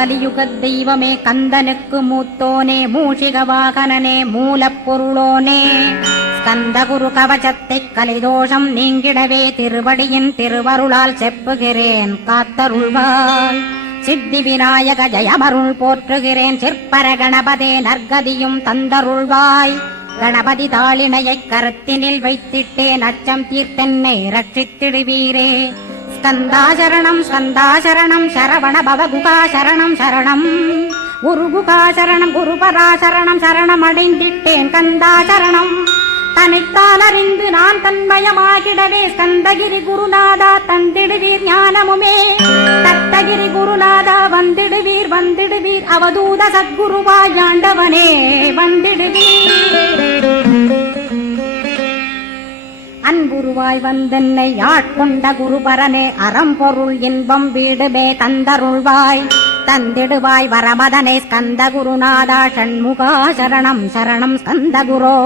கலியுக தெய்வமே கந்தனுக்கு மூத்தோனே மூஷிக வாகனனே மூலப்பொருளோனே ஸ்கந்த குரு கவசத்தை கலிதோஷம் நீங்கிடவே திருவடியின் திருவருளால் செப்புகிறேன் காத்தருள்வாய். சித்தி விநாயக ஜயமருள் போற்றுகிறேன் சிற்பர கணபதே நற்கதியும் தந்தருள்வாய். கணபதி தாளினையை கருத்தினில் வைத்திட்டேன் அச்சம் தீர்த்தென்னை ரட்சித்திடுவீரே. ஸ்கந்தாசரணம் ஸ்கந்தாசரணம் சரவண பவகுகாசரணம் சரணம் குருகுகாசரணம் குருபராசரணம் சரணம் அடைந்திட்டேன் கந்தாசரணம். தனித்தால் அறிந்து நான் தன்மயமாகிடவே ஸ்கந்தகிரி குருநாதா தந்திடுவீர் ஞானமுமே. தத்தகிரி குருநாதா வந்திடுவீர் வந்திடுவீர் அவதூத சத்குருவாய் ஆண்டவனே வந்திடுவீர். அன்புருவாய் வந்தென்னை ஆட்கொண்ட குருபரனே அறம்பொருள் இன்பம் வீடுமே தந்தருள்வாய். தந்திடுவாய் வரமதனே ஸ்கந்த குருநாதா ஷண்முகா சரணம் சரணம் ஸ்கந்த குரோ.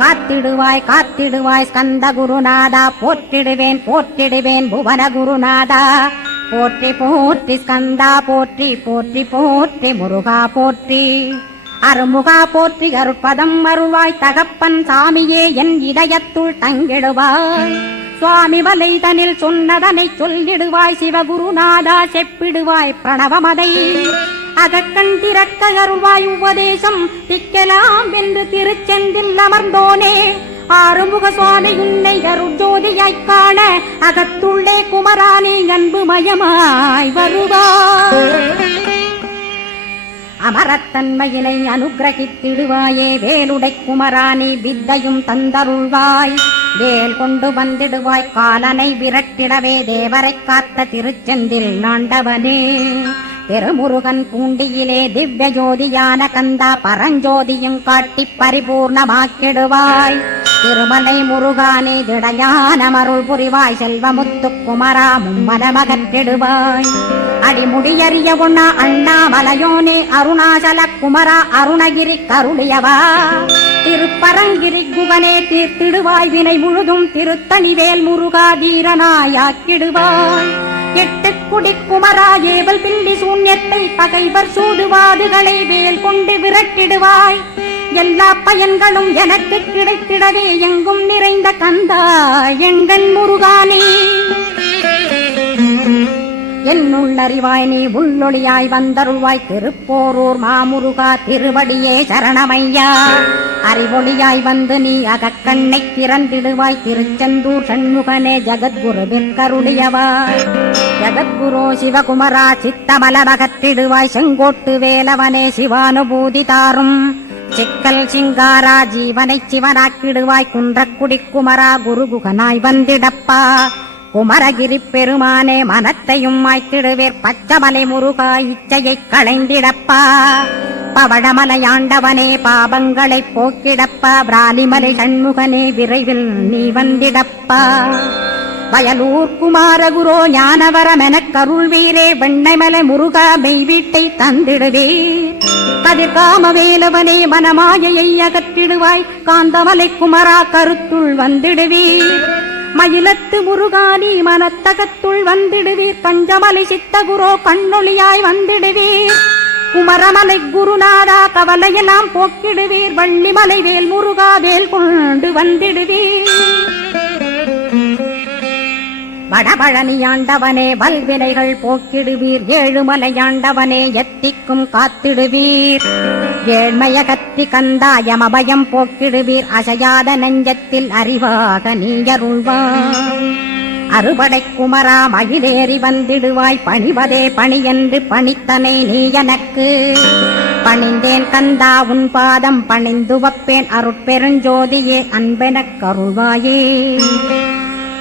காத்திடுவாய் காத்திடுவாய் ஸ்கந்த குருநாதா போற்றிடுவேன் போற்றிடுவேன் புவன குருநாதா. போற்றி போற்றி ஸ்கந்தா போற்றி போற்றி போற்றி முருகா போற்றி. அருமுகா போற்றி அருட்பதம் அருள்வாய் தகப்பன் சாமியே என் இதயத்துள் தங்கிடுவாய். சுவாமி வலைதனில் சொன்னதனை சொல்லிடுவாய் சிவகுருநாதா செப்பிடுவாய் பிரணவமதை. அகக்கண் திறக்க அருள்வாய் உபதேசம் திக்கலாம் என்று திருச்செந்தில் அமர்ந்தோனே. ஆறுமுக சுவாமி உன்னை அருட்ஜோதியாய்க் காண அகத்துள்ளே குமரானே அன்புமயமாய் வருவாய். அமரத்தன்மையினை அனுகிரகித்திடுவாயே வேலுடை குமராணி வித்தையும் தந்தருள்வாய். வேல் கொண்டு வந்திடுவாய் காலனை விரட்டிடவே தேவரை காத்த திருச்செந்தில் ஆண்டவனே. திருமுருகன் பூண்டியிலே திவ்ய ஜோதியான கந்தா பரஞ்சோதியும் காட்டி பரிபூர்ணமாக்கிடுவாய். திருமலை முருகானே திடையான மருள் புரிவாய் செல்வமுத்து குமரா மும்மனமகற்றிடுவாய். அடிமுடியறிய உண்ணா அண்ணாமலையோனே அருணாசல குமரா அருணகிரி கருளியவா. திருப்பரங்கிரி குகனே தீர்த்திடுவாய் வினை முழுதும் திருத்தணிவேல் முருகா தீரனாயாக்கிடுவாய். எட்டுக்குடி குமரா ஏவல் பில்லி சூன்யத்தை பகைவர் சூதுவாதுகளை வேல் கொண்டு விரட்டிடுவாய். எல்லா பயன்களும் எனக்கு கிடைத்திடவே எங்கும் நிறைந்த கந்தா எங்கன் முருகானே. என்னுள்ளறிவாய் நீ உள்ளொளியாய் வந்தருள்வாய் திருப்போரூர் மாமுருகா திருவடியே சரணமையா. அறிவொளியாய் வந்து நீ அகக்கண்ணை திறந்திடுவாய் திருச்செந்தூர் சண்முகனே ஜகத்குருவிற்கருளியவாய். ஜகத்குரோ சிவகுமரா சித்தமலமகற்றிடுவாய் செங்கோட்டு வேலவனே சிவானுபூதி தாரும். சிக்கல் சிங்காரா ஜீவனை சிவனாக்கிடுவாய் குன்றக்குடி குமரா குருகுகனாய் வந்திடப்பா. குமரகிரி பெருமானே மனத்தையும் மாய்த்திடுவேர் பச்சமலை முருகா இச்சையை களைந்திடப்பா. பவழமலையாண்டவனே பாபங்களை போக்கிடப்பா. பிராலிமலை சண்முகனே விரைவில் நீ வந்திடப்பா. வயலூர் குமாரகுரோ ஞானவரமெனக் கருள்வீரே வெண்ணைமலை முருகா மெய் வீட்டை தந்திடுவீர். கதிர்காம வேலவனே மனமாயையை அகற்றிடுவாய் காந்தமலை குமரா கருத்துள் வந்திடுவீர். மயிலத்து முருகானி மனத்தகத்துள் வந்திடுவீர். பஞ்சமலை சித்தகுரோ கண்ணொளியாய் வந்திடுவீர். குமரமலை குருநாதா கவலையெல்லாம் போக்கிடுவீர். வள்ளிமலை வேல் முருகா வேல் கொண்டு வந்திடுவீர். வடபழனியாண்டவனே வல்வினைகள் போக்கிடுவீர். ஏழுமலையாண்டவனே எத்திக்கும் காத்திடுவீர். ஏழ்மையகத்தி கந்தாயமபயம் போக்கிடுவீர். அசையாத நெஞ்சத்தில் அறிவாக நீயருள்வாய். அறுபடை குமரா மகிழேறி வந்திடுவாய். பணிவதே பணி என்று பணித்தனை நீ எனக்கு. பணிந்தேன் கந்தா உன் பாதம் பணிந்து வப்பேன் அருட்பெருஞ்சோதியே அன்பெனக் கருள்வாயே.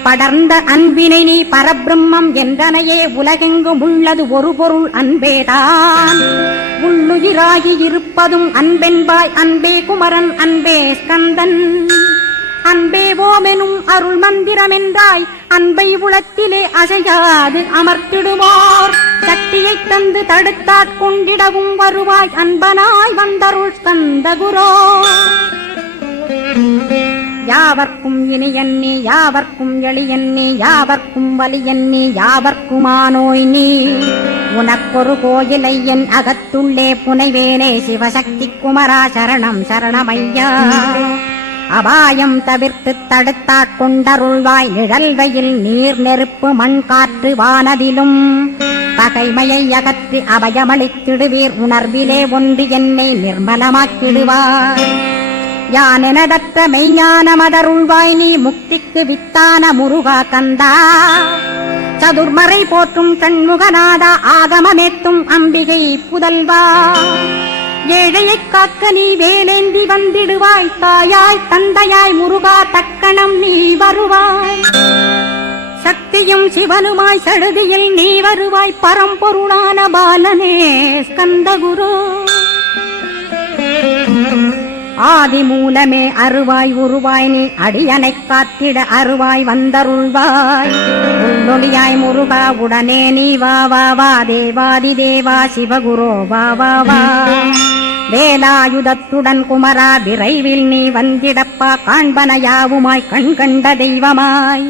படர்ந்த அன்பினை நீ பரபிரம்மம் என்றனையே உலகெங்கும் உள்ளது ஒரு பொருள் அன்பேதான். உள்ளுயிராகி இருப்பதும் அன்பென்பாய் அன்பே குமரன் அன்பே ஸ்கந்தன். அன்பே ஓமெனும் அருள் மந்திரமென்றாய் அன்பை உளத்திலே அசையாது அமர்த்திடுவார். சக்தியை தந்து தடுத்தாற் கொண்டிடவும் வருவாய் அன்பனாய் வந்தருள் ஸ்கந்த குரோ. யாவர்க்கும் இனியன் நீ யாவர்க்கும் எளியன் நீ யாவர்க்கும் வலியன் நீ யாவர்க்குமானோய் நீ உனக்கொரு கோயிலை என் அகத்துள்ளே புனைவேனே சிவசக்தி குமரா சரணம் சரணமையா அபாயம் தவிர்த்து தடுத்தாட்கொண்டருள்வாய் நிழல்வையில் நீர் நெருப்பு மண் காற்று வானதிலும் பகைமையை அகற்றி அபயமளித்திடுவீர் உணர்விலே ஒன்று என்னை நிர்மலமாக்கிடுவாய் யானெனதற்ற மெய்ஞான மதருள்வாய் நீ முக்திக்கு வித்தான முருகா கந்தா சதுர்மறை போற்றும் சண்முகநாதா ஆகமமேத்தும் அம்பிகை புதல்வா ஏழையைக் காக்க நீ வேலேந்தி வந்திடுவாய் தாயாய் தந்தையாய் முருகா தக்கணம் நீ வருவாய் சக்தியும் சிவனுமாய் சடுதியில் நீ வருவாய் பரம்பொருளான பாலனே ஸ்கந்தகுரு ஆதி மூலமே அருவாய் உருவாய் நீ அடியனைக் காத்திட அருவாய் வந்தருள்வாய் உள்ளொளியாய் முருகா உடனே நீ வா வா வா தேவாதி தேவா சிவகுரோ வா வா வா வேலாயுதத்துடன் குமரா விரைவில் நீ வந்திடப்பா காண்பன யாவுமாய் கண் கண்ட தெய்வமாய்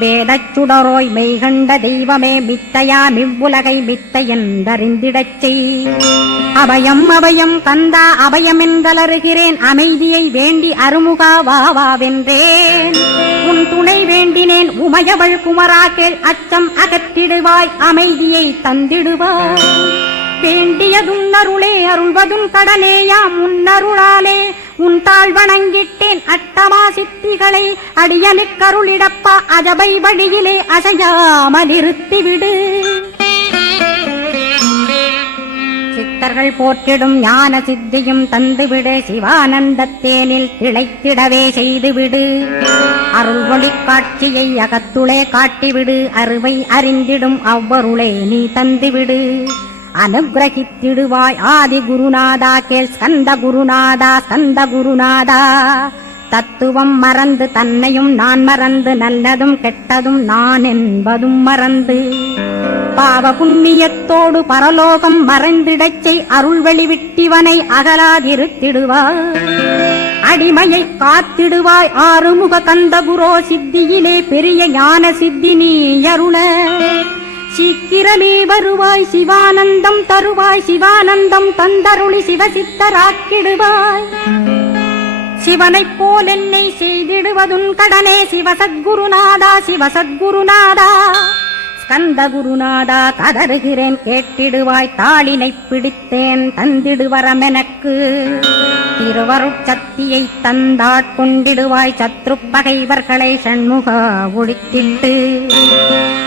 வேதச் சுடரோய் மெய்கண்ட தெய்வமே மித்தையா மிவ்வுலகை மித்தை என்றறிந்திடச் செய் அபயம் அபயம் கந்தா அபயமென்றலறுகிறேன் அமைதியை வேண்டி அருமுகா வாவென்றேன் உன் துணை வேண்டினேன் உமையவள் குமரா கேள் அச்சம் அகற்றிடுவாய் அமைதியை தந்திடுவாய் வேண்டியதும் அருளே அருள்வதும் கடனேயாம் உன்னருளாலே உன் தாழ் வணங்கிட்டேன் அட்டமா சித்திகளை அடியனுக்கருளிடப்பா அஜபை வழியிலே அசையாமல் இருத்திவிடு சித்தர்கள் போற்றிடும் ஞான சித்தியும் தந்துவிடு சிவானந்தத்தேனில் திளைத்திடவே செய்துவிடு அருள் ஒளி காட்சியை அகத்துளே காட்டிவிடு அருவை அறிந்திடும் அவ்வருளே நீ தந்துவிடு அனுகிரகித்திடுவாய் ஆதி குருநாதா கேள் ஸ்கந்த குருநாதா ஸ்கந்த குருநாதா தத்துவம் மறந்து தன்னையும் நான் மறந்து நல்லதும் கெட்டதும் நான் என்பதும் மறந்து பாவ புண்ணியத்தோடு பரலோகம் மறைந்திடச் செய் அருள் வெளிவிட்டிவனை அகலாதிருத்திடுவாய் அடிமையை காத்திடுவாய் ஆறுமுக கந்தகுரோ சித்தியிலே பெரிய ஞான சித்தி நீ அருள சீக்கிரமே வருவாய் சிவானந்தம் தருவாய் சிவானந்தம் தந்தருளி சிவசித்தராக்கிடுவாய் சிவனைப் போல் என்னை செய்திடுவதுன் கடனே சிவசத்குருநாதா சிவசத்குருநாதா ஸ்கந்த குருநாதா கதறுகிறேன் கேட்டிடுவாய் தாளினை பிடித்தேன் தந்திடுவரமெனக்கு திருவருட்சக்தியை தந்தாட்கொண்டிடுவாய் சத்ரு பகைவர்களை சண்முகா ஒழித்திட்டு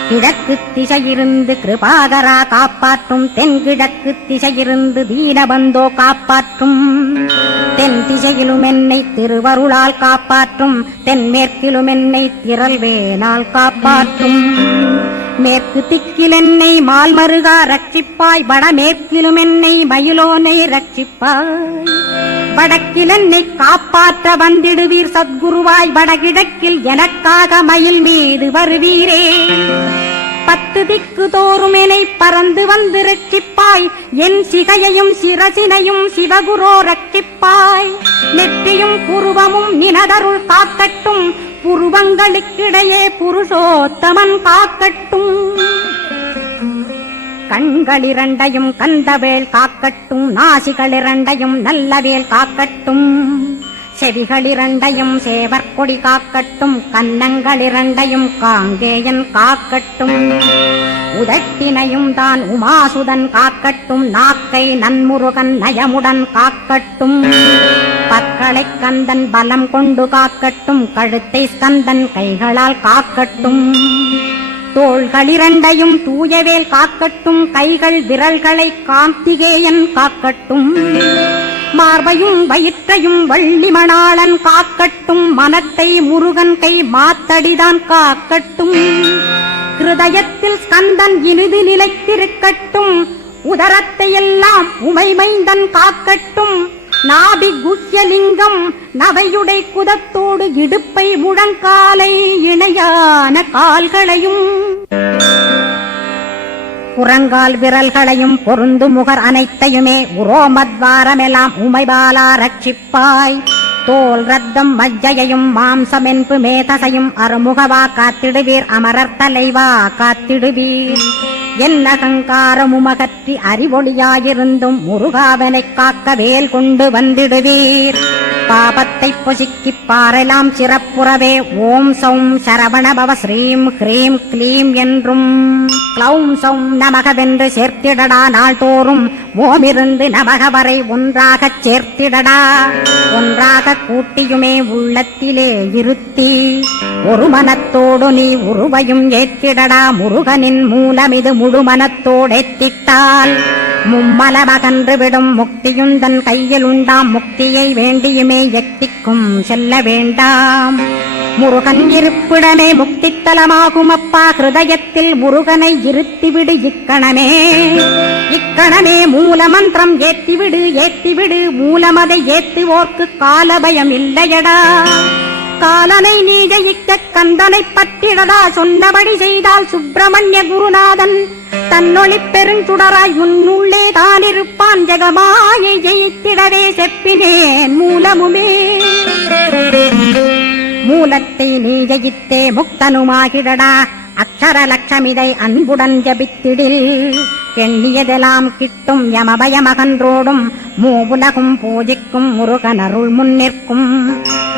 கிழக்கு திசையிருந்து கிருபாகரா காப்பாற்றும் தென்கிழக்கு திசையிருந்து தீனபந்தோ காப்பாற்றும் தென் திசையிலும் என்னை திருவருளால் காப்பாற்றும் தென்மேற்கிலும் என்னை திரள்வேலால் காப்பாற்றும் மேற்கு திக்கில் என்னை மால்மருகா ரட்சிப்பாய் வடமேற்கிலும் என்னை மயிலோனை ரட்சிப்பாய் வடக்கில் என்னை காப்பாற்ற வந்திடுவீர் சத்குருவாய் வடகிழக்கில் எனக்காக மயில் மீது வருவீரே 10 திக்கு தோறும் என்னை பறந்து வந்து ரட்சிப்பாய் என் சிகையையும் சிரசினையும் சிவகுரோ ரட்சிப்பாய் நெற்றியும் புருவமும் நினதருள் காக்கட்டும் புருவங்களுக்கிடையே புருஷோத்தமன் காக்கட்டும் கண்களிரண்டையும் கந்தவேல் காக்கட்டும் நாசிகளிரண்டையும் நல்லவேல் காக்கட்டும் செவிகளிரண்டையும் சேவற்கொடி காக்கட்டும் கன்னங்களிரண்டையும் காங்கேயன் காக்கட்டும் உதட்டினையும் தான் உமாசுதன் காக்கட்டும் நாக்கை நன்முருகன் நயமுடன் காக்கட்டும் பற்களை கந்தன் பலம் கொண்டு காக்கட்டும் கழுத்தை ஸ்கந்தன் கைகளால் காக்கட்டும் தோள்களிரண்டையும் தூயவேல் காக்கட்டும் கைகள் விரல்களை கார்த்திகேயன் காக்கட்டும் மார்பையும் வயிற்றையும் வள்ளிமணாளன் காக்கட்டும் மனத்தை முருகன் கை மாத்தடிதான் காக்கட்டும் ஹிருதயத்தில் ஸ்கந்தன் இனிது நிலைத்திருக்கட்டும் உதரத்தை எல்லாம் உமைமைந்தன் காக்கட்டும் நாபி குஹ்யலிங்கம் நவையுடை குதத்தோடு இடுப்பை முழங்காலை இணையான கால்களையும் புறங்கால் விரல்களையும் பொருந்து முகர் அனைத்தையுமே உரோமத்வாரமெல்லாம் உமைபாலா ரட்சிப்பாய் தோல் ரத்தம் மஜ்ஜையும் மாம்சமென்பு மேதசையும் அருமுகவா காத்திடுவீர் அமரர் தலைவா காத்திடுவீர் என் அகங்காரமுமகற்றி அறிவொளியாயிருந்தும் முருகாவனைக் காக்க வேல் கொண்டு வந்திடுவீர் பாபத்தை பொசுக்கிப் பாரெலாம் சிறப்புறவே ஓம் சௌம் சரவணபவ ஸ்ரீம் ஹ்ரீம் க்ளீம் என்றும் க்ளௌம் சௌம் நமகவென்று சேர்த்திடடா நாள்தோறும் ஓமிருந்து நமக வரை ஒன்றாகச் சேர்த்திடடா ஒன்றாக கூட்டியுமே உள்ளத்திலே இருத்தி ஒரு மனத்தோடு நீ உருவையும் ஏற்றிடடா முருகனின் மூலமிது முழு மனத்தோடேத்திட்டால் மும்மலமகன்று விடும் முக்தியுந்தன் கையில் உண்டாம் முக்தியை வேண்டியுமே எட்டிக்கும் செல்ல வேண்டாம் முருகன் இருப்பிடமே முக்தித்தலமாகும் அப்பா ஹிருதயத்தில் முருகனை இருத்திவிடு இக்கணமே மூலமந்திரம் ஏத்திவிடு மூலமதை ஏத்துவோர்க்கு காலபயம் இல்லையடா காலனை நீ ஜெயிக்க கந்தனை பற்றிடடா சொன்னபடி செய்தால் சுப்பிரமணிய குருநாதன் தன்னொளி பெருஞ்சுடராய் உன்னுள்ளே தானிருப்பான் ஜெகமாயை ஜெயித்திடவே செப்பினேன் மூலமுமே மூலத்தை நீ ஜெயித்தே முக்தனுமாகிடடா அக்ஷர லட்சமிதை அன்புடன் ஜபித்திடில் எண்ணியதெல்லாம் கிட்டும் யமபயமகன்றோடும் மூவுலகும் பூஜிக்கும் முருகனருள் முன்னிற்கும்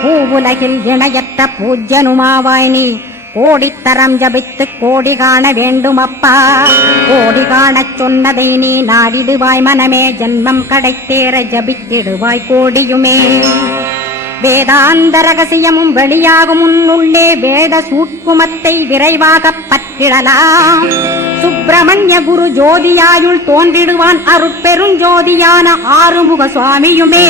பூவுலகில் இணையற்ற பூஜ்யனுமாவாய் நீ கோடித்தரம் ஜபித்து கோடி காண வேண்டுமப்பா கோடி காணச் சொன்னதை நீ நாடிடுவாய் மனமே ஜென்மம் கடைத்தேற ஜபித்திடுவாய் கோடியுமே வேதாந்த ரகசியமும் வெளியாகும் உன்னுள்ளே வேத சூட்குமத்தை விரைவாகப் பற்றிடலாம் சுப்பிரமணிய குரு ஜோதியாயுள் தோன்றிடுவான் அருட்பெருஞ்சோதியான ஆறுமுக சுவாமியுமே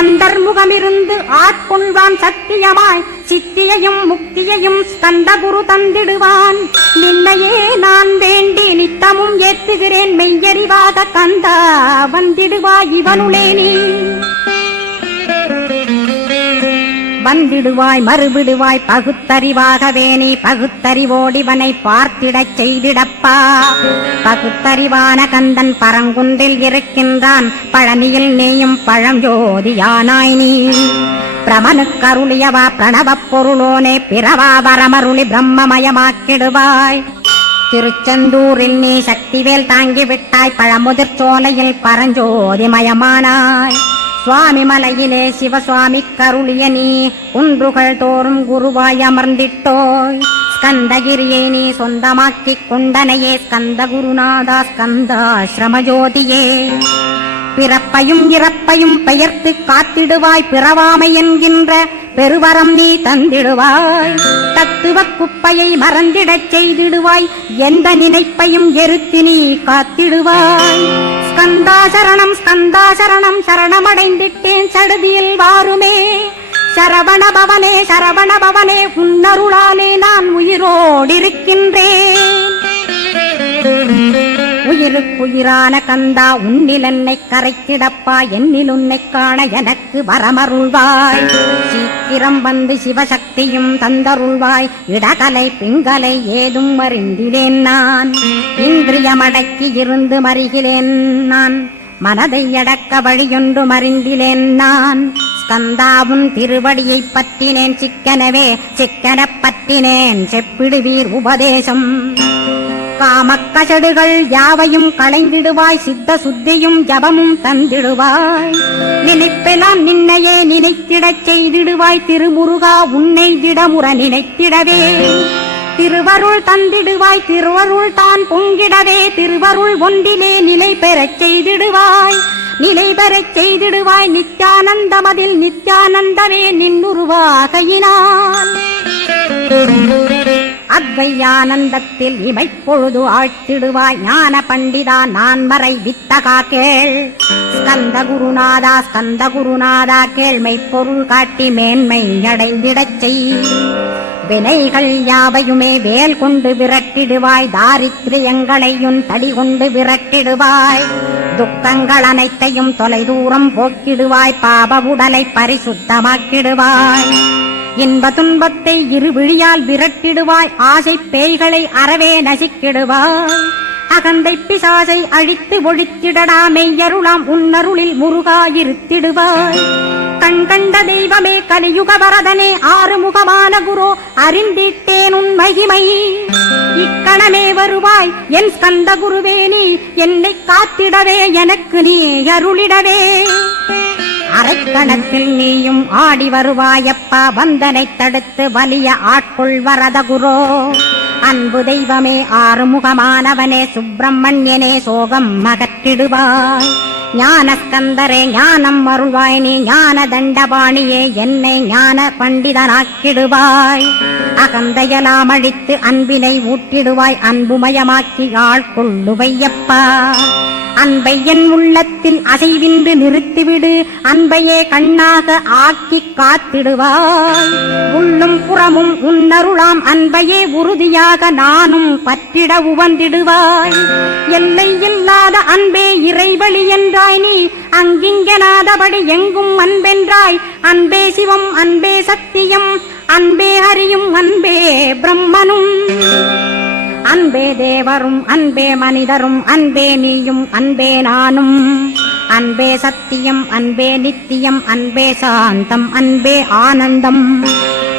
அந்தர்முகமிருந்து ஆட்கொள்வான் சத்தியமாய் சித்தியையும் முக்தியையும் ஸ்கந்த குரு தந்திடுவான் நின்னையே நான் வேண்டி நித்தமும் ஏத்துகிறேன் மெய்யறிவாக கந்தா வந்திடுவாய் இவனுளே நீ வந்திடுவாய் மறுவிடுவாய் பகுத்தறிவாகவே நீ பகுத்தறிவோடிவனை பார்த்திடச் செய்திடப்பா பகுத்தறிவான கந்தன் பரங்குன்றில் இருக்கின்றான் பழனியில் நீயும் பழஞ்சோதியானாய் நீ பிரமனுக்கருளியவா பிரணவப் பொருளோனே பிறவா வரமருளி பிரம்மமயமாக்கிடுவாய் திருச்செந்தூரில் நீ சக்திவேல் தாங்கிவிட்டாய் பழமுதிர் சோலையில் பரஞ்சோதிமயமானாய் சுவாமி மலையிலே சிவசுவாமி கருளிய நீ குன்றுகள் தோறும் குருவாய் அமர்ந்திட்டோய் ஸ்கந்தகிரியை நீ சொந்தமாக்கிக் கொண்டனையே ஸ்கந்த குருநாதா ஸ்கந்தாஸ்ரமஜோதியே பிறப்பையும் இறப்பையும் பெயர்த்து காத்திடுவாய் பிறவாமை என்கின்ற பெருவரம் நீ தந்திடுவாய் தத்துவ குப்பையை மறந்திடச் செய்திடுவாய் எந்த நினைப்பையும் எருத்தி நீ காத்திடுவாய் ஸ்கந்தாசரணம் ஸ்கந்தாசரணம் சரணமடைந்திட்டேன் சடுதியில் வாருமே சரவணபவனே உன்னருளாலே நான் உயிரோடிருக்கின்றேன் உயிருக்குயிரான கந்தா உன்னில் என்னை கரைக்கிடப்பா என்னில் உன்னை காண எனக்கு வரமருள்வாய் சீக்கிரம் வந்து சிவசக்தியும் தந்தருள்வாய் இடகலை பிங்கலை ஏதும் அறிந்திலேன் நான் இந்திரியமடக்கி இருந்து மறிகிறேன் நான் மனதை அடக்க வழியொன்று மறிந்திலேன் நான் ஸ்கந்தாவும் திருவடியை பற்றினேன் சிக்கனப் பற்றினேன் செப்பிடுவீர் உபதேசம் காமக்கசடுகள் யாவையும் களைந்திடுவாய் சித்த சுத்தியும் ஜபமும் தந்திடுவாய் நினைப்பெல்லாம் நின்னையே நினைத்திடச் செய்திடுவாய் திருமுருகா உன்னை திடமுற நினைத்திடவே திருவருள் தந்திடுவாய் திருவருள் தான் பொங்கிடவே திருவருள் ஒன்றிலே நிலை பெறச் செய்திடுவாய் நித்யானந்தமதில் நித்யானந்தமே நின்னுருவாகையினால் அத்வையானந்தத்தில் இமைப்பொழுது ஆழ்த்திடுவாய் ஞான பண்டிதா நான் மறை வித்தகா கேள் ஸ்கந்த குருநாதா கேள் மெய்ப்பொருள் காட்டி மேன்மை அடைந்திடச் செய் வினைகள் யாவையுமே வேல் கொண்டு விரட்டிடுவாய் தாரித்ரியங்களையும் தடி கொண்டு விரட்டிடுவாய் துக்கங்கள் அனைத்தையும் தொலைதூரம் போக்கிடுவாய் பாப உடலை பரிசுத்தமாக்கிடுவாய் இன்ப துன்பத்தை இருவிழியால் விரட்டிடுவாய் ஆசை பேய்களை அறவே நசிக்கிடுவாய் அகந்தை பிசாசை அழித்து ஒழித்திடடா மெய்யருளாம் உன்னருளில் முருகா இருத்திடுவாய் கண் கண்ட தெய்வமே கலியுக வரதனே ஆறுமுகமான குரு அறிந்திட்டேன் உன் மகிமை. இக்கணமே வருவாய் என் ஸ்கந்த குருவே, நீ என்னை காத்திடவே எனக்கு நீ அருளிடவே. அரைக்கணத்தில் நீயும் ஆடி வருவாயப்பா, வந்தனை தடுத்து வலிய ஆட்கொள் வரத குரோ. அன்பு தெய்வமே ஆறுமுகமானவனே சுப்பிரமணியனே சோகம் அகற்றிடுவாய். ஞானஸ்கந்தரே ஞானம் அருள்வாய், நீ ஞான தண்டபாணியே என்னை ஞான பண்டிதனாக்கிடுவாய். அகந்தையலாம் அழித்து அன்பினை ஊட்டிடுவாய், அன்புமயமாக்கி ஆட்கொள்ளுவையப்பா. அன்பை என் உள்ளத்தில் அசைவின்றி நிறுத்திவிடு, அன்பையே கண்ணாக ஆக்கி காத்திடுவாய். உள்ளும் புறமும் உன்னருளாம் அன்பையே உறுதியாக நானும் பற்றிட உவந்திடுவாய். எல்லை இல்லாத அன்பே இறைவழி என்றாய் நீ, அங்கிங்கனாதபடி எங்கும் அன்பென்றாய். அன்பே சிவம் அன்பே சத்தியம் அன்பே அறியும் அன்பே பிரம்மனும். அன்பே தேவரும் அன்பே மனிதரும் அன்பே நீயும் அன்பே நானும். அன்பே சத்தியம் அன்பே நித்தியம் அன்பே சாந்தம் அன்பே ஆனந்தம்.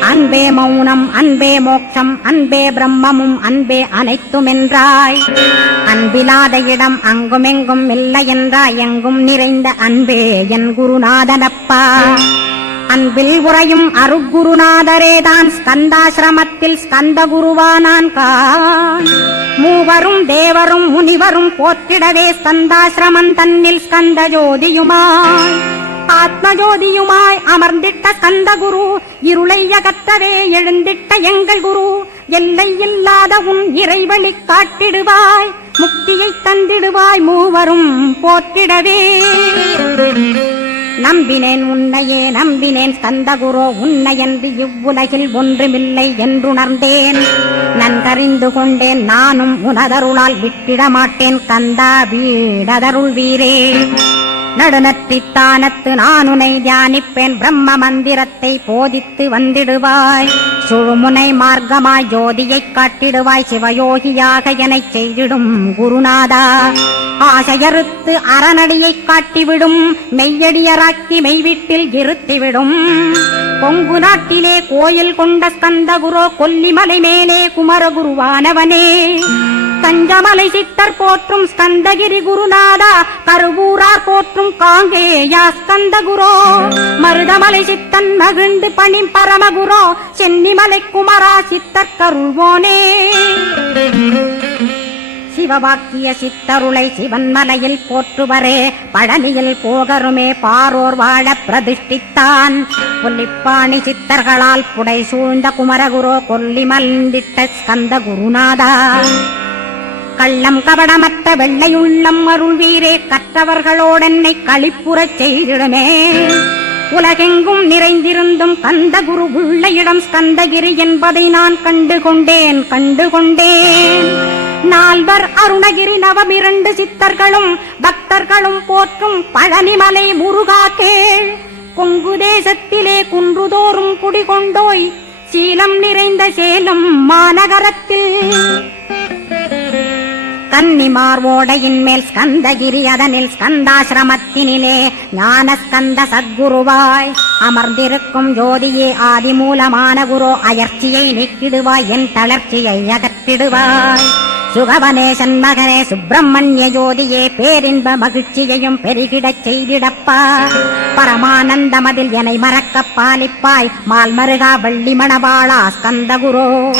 அன்பே மௌனம் அன்பே மோட்சம் அன்பே பிரம்மமும் அன்பே அனைத்துமென்றாய். அன்பிலாத இடம் அங்குமெங்கும் இல்லை என்றாய், எங்கும் நிறைந்த அன்பே என் குருநாதனப்பா. அன்பில் உறையும் அருகுருநாதரேதான் ஸ்கந்தாசிரமத்தில் ஸ்கந்த குருவானான் கான். மூவரும் தேவரும் முனிவரும் போற்றிடவே ஸ்கந்தாசிரமன் தன்னில் ஸ்கந்த ஜோதியுமாய் ஆத்மஜோதியுமாய் அமர்ந்திட்ட ஸ்கந்த குரு. இருளை அகற்றவே எழுந்திட்ட எங்கள் குரு. எல்லை இல்லாத உன் இறைவழி காட்டிடுவாய், முக்தியை தந்திடுவாய் மூவரும் போற்றிடவே. நம்பினேன் உன்னையே நம்பினேன் ஸ்கந்தகுரோ, உன்னையன்றி இவ்வுலகில் ஒன்றுமில்லை என்றுணர்ந்தேன். நன்கறிந்து கொண்டேன் நானும் உனதருளால் விட்டிட மாட்டேன் கந்தா வீடதருள் வீரே. நடுநற்றித்தானத்து நான் உனை தியானிப்பேன், பிரம்ம மந்திரத்தை போதித்து வந்திடுவாய். சுழுமுனை மார்க்கமாய் ஜோதியைக் காட்டிடுவாய், சிவயோகியாக எனச் செய்திடும் குருநாதா. ஆசையறுத்து அறநடியைக் காட்டிவிடும், மெய்யடியராக்கி மெய்வீட்டில் இருத்திவிடும். கொங்கு நாட்டிலே கோயில் கொண்ட ஸ்கந்தகுரோ, கொல்லிமலை மேலே குமரகுருவானவனே. கஞ்சமலை சித்தர் போற்றும் ஸ்கந்தகிரி குருநாதா, கருவூரார் போற்றும் காங்கேயா ஸ்கந்தகுரோ. மருதமலை சித்தன் மகிழ்ந்து பணி பரமகுரோ, சென்னிமலை குமரா சித்தர் கருள்வோனே. சிவவாக்கிய சித்தருளை சிவன்மலையில் போற்றுவரே, பழனியில் போகருமே பாரோர் வாழ பிரதிஷ்டித்தான். கொல்லிப்பாணி சித்தர்களால் புடை சூழ்ந்த குமரகுரோ, கொல்லிமல்ந்திட்ட ஸ்கந்த குருநாதா. கள்ளம் கபடமற்ற வெள்ளையுள்ளம் அருள் வீரே, கற்றவர்களோடென்னை களிப்புறச் செய்திடுமே. உலகெங்கும் நிறைந்திருந்தும் கந்த குரு உள்ள இடம் ஸ்கந்தகிரி என்பதை நான் கண்டுகொண்டேன். நால்வர் அருணகிரி நவமிரண்டு சித்தர்களும் பக்தர்களும் போற்றும் பழனிமலை முருகா கேள். கொங்கு தேசத்திலே குன்றுதோறும் குடிகொண்டோய், சீலம் நிறைந்த சேலம் மாநகரத்தில். கன்னிமார் ஓடையின் மேல் ஸ்கந்தகிரி, அதனில் ஸ்கந்தாசிரமத்தினிலே ஞான ஸ்கந்த சத்குருவாய் அமர்ந்திருக்கும் ஜோதியே ஆதிமூலமான குரு. அயற்சியை நீக்கிடுவாய், என் தளர்ச்சியை அகற்றிடுவாய். சுகவனேசன் மகனே சுப்பிரமணிய ஜோதியே, பேரின்ப மகிழ்ச்சியையும் பெருகிடச் செய்திடப்பா. பரமானந்தமதில் என்னை மறக்க பாலிப்பாய், மால்மருகா வள்ளி மணவாளா ஸ்கந்தகுரோ.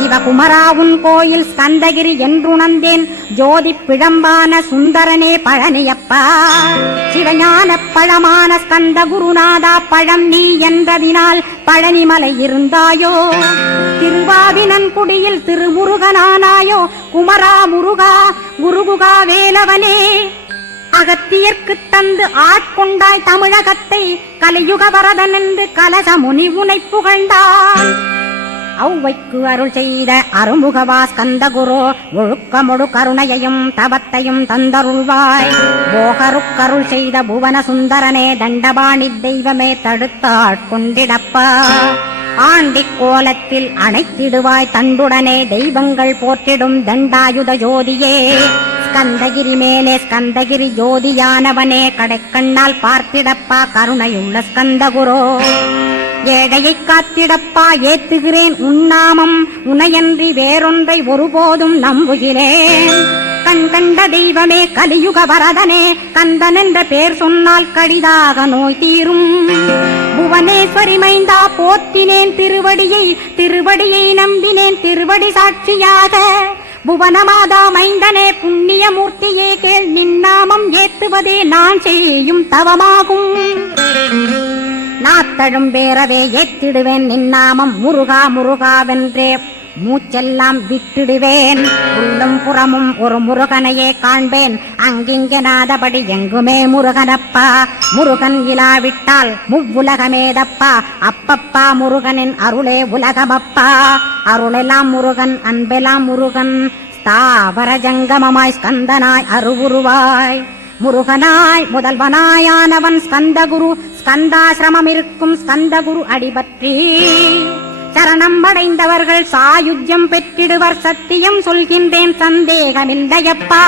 சிவகுமரா உன் கோயில் ஸ்கந்தகிரி என்றுணர்ந்தேன், ஜோதி பிழம்பான சுந்தரனே பழனியப்பா. சிவஞான பழமான ஸ்கந்த குருநாதா, பழம் நீ என்றதினால் பழனிமலை இருந்தாயோ. திருவாவினன் குடியில் திருமுருகனானாயோ, குமரா முருகா குருகுகா வேலவனே. அகத்தியர்க்கு தந்து ஆட்கொண்டாய் தமிழகத்தை, கலியுக வரதன் என்று கலச முனி உனை புகழ்ந்தான். ஔவைக்கு அருள் செய்த அருமுகவா ஸ்கந்தகுரோ, ஒழுக்கமொடு கருணையையும் தவத்தையும் தந்தருள்வாய். போகருக்கருள் செய்த புவன சுந்தரனே, தண்டபாணி தெய்வமே தடுத்தாட்கொண்டிடப்பா. ஆண்டிக் கோலத்தில் அணைத்திடுவாய் தண்டுடனே, தெய்வங்கள் போற்றிடும் தண்டாயுத ஜோதியே. ஸ்கந்தகிரி மேலே ஸ்கந்தகிரி ஜோதியானவனே கடைக்கண்ணால் பார்த்திடப்பா கருணையுள்ள ஸ்கந்தகுரோ. ஏழையை காத்திடப்பா ஏத்துகிறேன் உன்னாமம், உனையன்றி வேறொன்றை ஒருபோதும் நம்புகிறேன். கண் கண்ட தெய்வமே கலியுக வரதனே, கந்தன் என்ற பேர் சொன்னால் கடிதாக நோய் தீரும். புவனேஸ்வரி மைந்தா போற்றினேன் திருவடியை, திருவடியை நம்பினேன் திருவடி சாட்சியாக. புவனமாதா மைந்தனே புண்ணியமூர்த்தியே கேள், நின்னாமம் ஏத்துவதே நான் செய்யும் தவமாகும். நாத்தழும் பேரவே ஏத்திடுவேன் நின்னாமம், முருகா முருகாவென்றே மூச்செல்லாம் விட்டிடுவேன். உள்ளும் புறமும் ஒரு முருகனையே காண்பேன், அங்கிங்கனாதபடி எங்குமே முருகனப்பா. முருகன் இலாவிட்டால் முவ்வுலகமேதப்பா, அப்பப்பா முருகனின் அருளே உலகமப்பா. அருளெல்லாம் முருகன், அன்பெல்லாம் முருகன், ஸ்தாவர ஜங்கமமாய் ஸ்கந்தனாய் அருவுருவாய். முருகனாய் முதல்வனாயானவன் ஸ்கந்தகுரு, ஸ்கந்தாசிரமம் இருக்கும் ஸ்கந்தகுரு அடிபற்றி சரணம் அடைந்தவர்கள் சாயுஜ்யம் பெற்றிடுவர். சத்தியம் சொல்கின்றேன் சந்தேகமில்லையப்பா.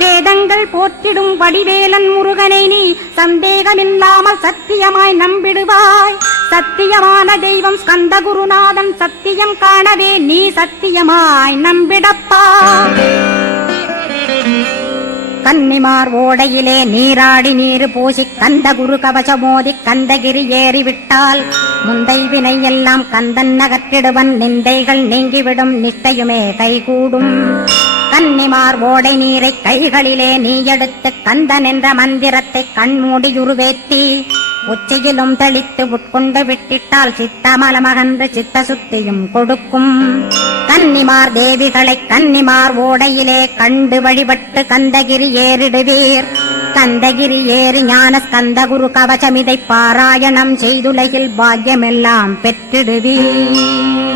வேதங்கள் போற்றிடும் வடிவேலன் முருகனை நீ சந்தேகமில்லாமல் சத்தியமாய் நம்பிடுவாய். சத்தியமான தெய்வம் ஸ்கந்தகுருநாதன், சத்தியம் காணவே நீ சத்தியமாய் நம்பிடப்பா. கன்னிமார் ஓடையிலே நீராடி நீரு பூசி கந்தகுரு கவசமோதி கந்தகிரி ஏறிவிட்டால் முந்தை வினை எல்லாம் கந்தன் நகற்றிடுவன். நிந்தைகள் நீங்கிவிடும், நிஷ்டையுமே கைகூடும். கன்னிமார் ஓடை நீரை கைகளிலே நீ எடுத்து கந்தன் என்ற மந்திரத்தை கண்மூடியுருவேத்தி உச்சியிலும் தெளித்து உட்கொண்டு விட்டிட்டால் சித்தமலமகன்று சித்த சுத்தியும் கொடுக்கும். கன்னிமார் தேவிகளை கன்னிமார் ஓடையிலே கண்டு வழிபட்டு கந்தகிரி ஏறிடுவீர். கந்தகிரி ஏறி ஞான ஸ்கந்தகுரு கவசமிதை பாராயணம் செய்துலகில் பாக்கியமெல்லாம் பெற்றிடுவீர்.